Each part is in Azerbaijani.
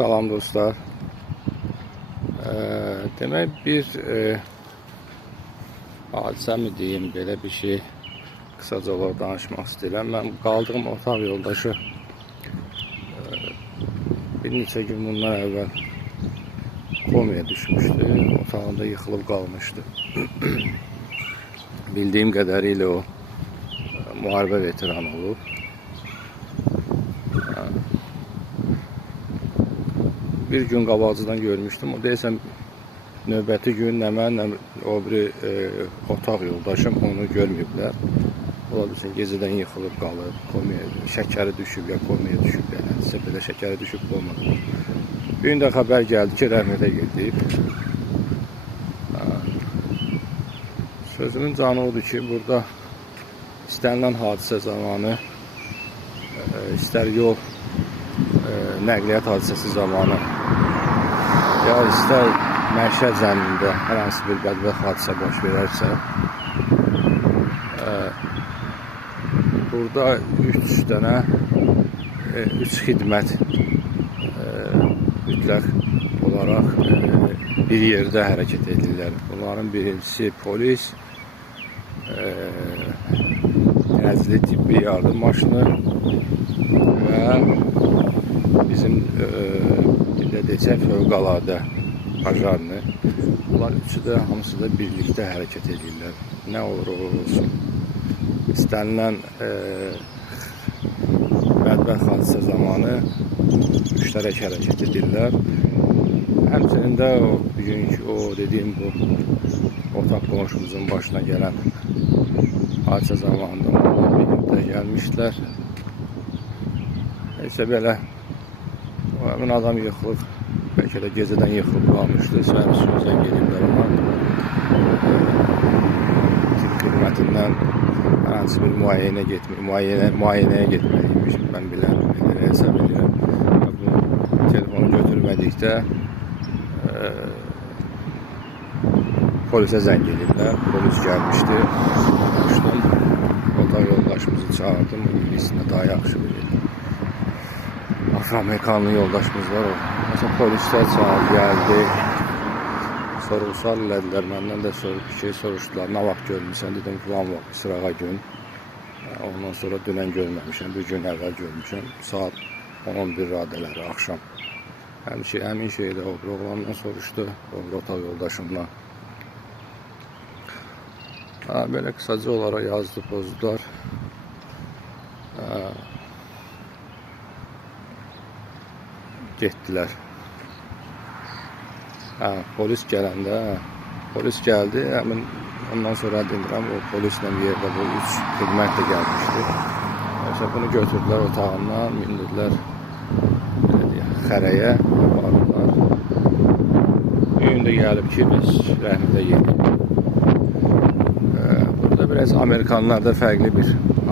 Salam dostlar. Demək bir hadisə mi deyim, belə bir şey qısaca olaraq danışmaq istəyirəm. Mən qaldığım otaq yoldaşı bir neçə gün bundan əvvəl komaya düşmüşdü. Otağında yıxılıb qalmışdı. Bildiyim qədərilə o müharibə veteranı olub. Bir gün qabaqcıdan görmüşdüm. O deyəsən növbəti gün nə mən, nə o biri otaq yoldaşım onu görməyiblər. Ola bilsin gecədən yıxılıb qalıb, şəkəri düşüb ya komaya düşüb, yəni belə şəkəri düşüb olmadı. Bir gün də xəbər gəldi ki, rəhmətə gedib. Sözümün canı odur ki, burada istənilən hadisə zamanı, istər yol nəqliyyat hadisəsi zamanı, ya istər məişət zəminində hər hansı bir bədbəxt hadisə baş verərsə, burada 3 xidmət mütləq olaraq bir yerdə hərəkət edirlər. Bunların birincisi polis, təcili tibbi yardım maşını və bizim desək fövqəladə pajarını. Bunlar üçü də hamısı da birlikdə hərəkət edirlər. Nə olur olsun. İstənilən bədbəxt hadisə zamanı müştərək hərəkət edirlər. Həmçinin də bugünkü o dediyim bu otaq qonşumuzun başına gələn hadisə zamanında onlar birlikdə gəlmişdilər. Neysə belə həmin adam yıxılıb, bəlkə də gecədən yıxılıb qalmışdı. Səhər sözdən gediblər ona. Tibb xidmətindən hər hansı bir müayinəyə getməliymiş. Mən bilən, elə hesab edirəm. Bu telefonu götürmədikdə polisə zəng ediblər. Polis gəlmişdi. Otaq yoldaşımızı çağırdım. İngiliscə daha yaxşı bilir. Afro-Amerikanlı yoldaşımız var o. Mesela polisler çağırdı, geldi. Sorğu-sual elədilər. Məndən də bir şey soruşdular. Nə vaxt görmüşsən? Dedim filan vaxt, sırağa gün. Ondan sonra dünən görməmişəm. Bir gün əvvəl görmüşəm. Saat 11 radələri, axşam. Həmin şeydə o oğlandan soruşdu. O otaq yoldaşımla. Belə qısaca olaraq yazdı, pozdular. Getdilər. Polis gələndə, polis gəldi. Ondan sonra demirəm, o polislə bir yerdə bu 3 xidmət də gəlmişdi. Bunu götürdülər otağından, mindirdilər xərəyə, apardılar. Bir gün də gəlib ki, biz rəhmətə yedik. Burada biraz Amerikanlarda fərqli bir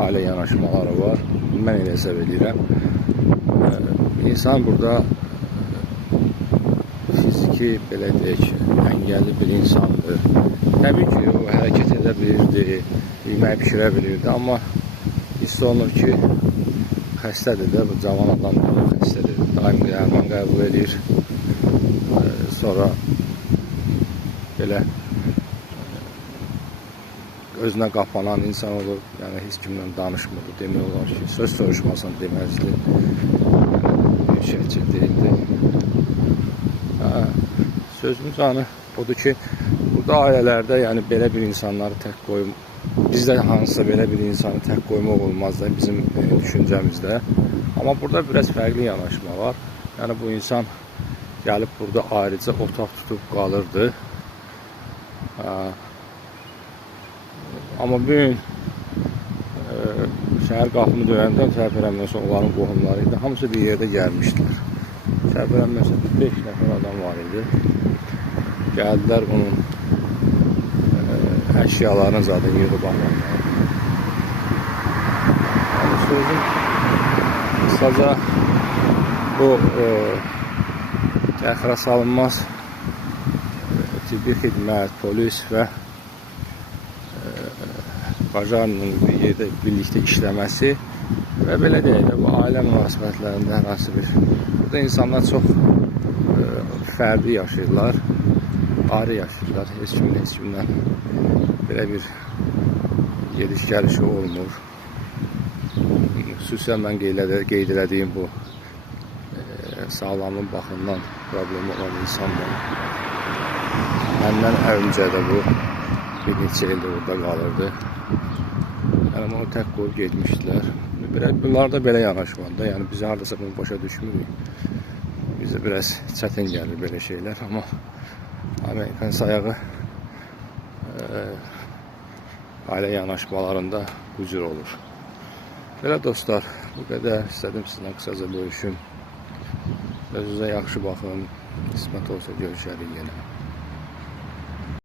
ailə yanaşmaları var. Mən elə hesab edirəm. İnsan burada fiziki, belə deyək, əngəlli bir insandır. Təbii ki, o hərəkət edə bilirdi, yemək pişirə bilirdi, amma hiss olunur ki, xəstədir də, bu cavan adamdır, xəstədir. Daim dərman qəbul edir. Sonra belə özünə qapanan insan olur, yəni heç kimlə danışmırdı, demək olar ki, söz soruşmasan deməzdi. Şəhcə deyildi. Sözümün canı odur ki, burada ailələrdə yəni belə bir insanları tək qoyum, bizdə hansısa belə bir insanı tək qoymaq olmaz da bizim düşüncəmizdə. Amma burada biraz fərqli yanaşma var. Yəni bu insan gəlib burada ayrıca otaq tutub qalırdı. Amma bir gün şəhər qapını döyəndə təbirəmləsə onların qohumları idi. Hamısı bir yerdə gəlmişdilər. Təbirəmləsə 5 nəfər adam var idi. Gəldilər onun əşyalarını zaten yığıb almadılar. Yəni sözüm qısaca bu təxirə salınmaz tibbi xidmət, polis və bacarının bir yerdə birlikdə işləməsi Və belə deyək də, bu ailə münasibətlərində hər hansı bir... Burada insanlar çox fərdi yaşayırlar, ayrı yaşayırlar. Heç kimdən belə bir gediş-gəlişi olmur. Xüsusən mən qeyd elədiyim bu sağlamlıq baxımından problemi olan insanlar. Məndən öncə də bu bir neçə ildir orada qalırdı. Yəni onu tək qoyub getmişdilər. Bunlar da belə yanaşmanda, yəni biz hardasa bunu başa düşmürük. Bizə biraz çətin gəlir belə şeylər, amma Amerikan sayağı ailə yanaşmalarında bu cür olur. Belə dostlar, bu qədər istədim sizlə qısaca bölüşüm. Özünüzə yaxşı baxın, qismət olsa görüşərik yenə.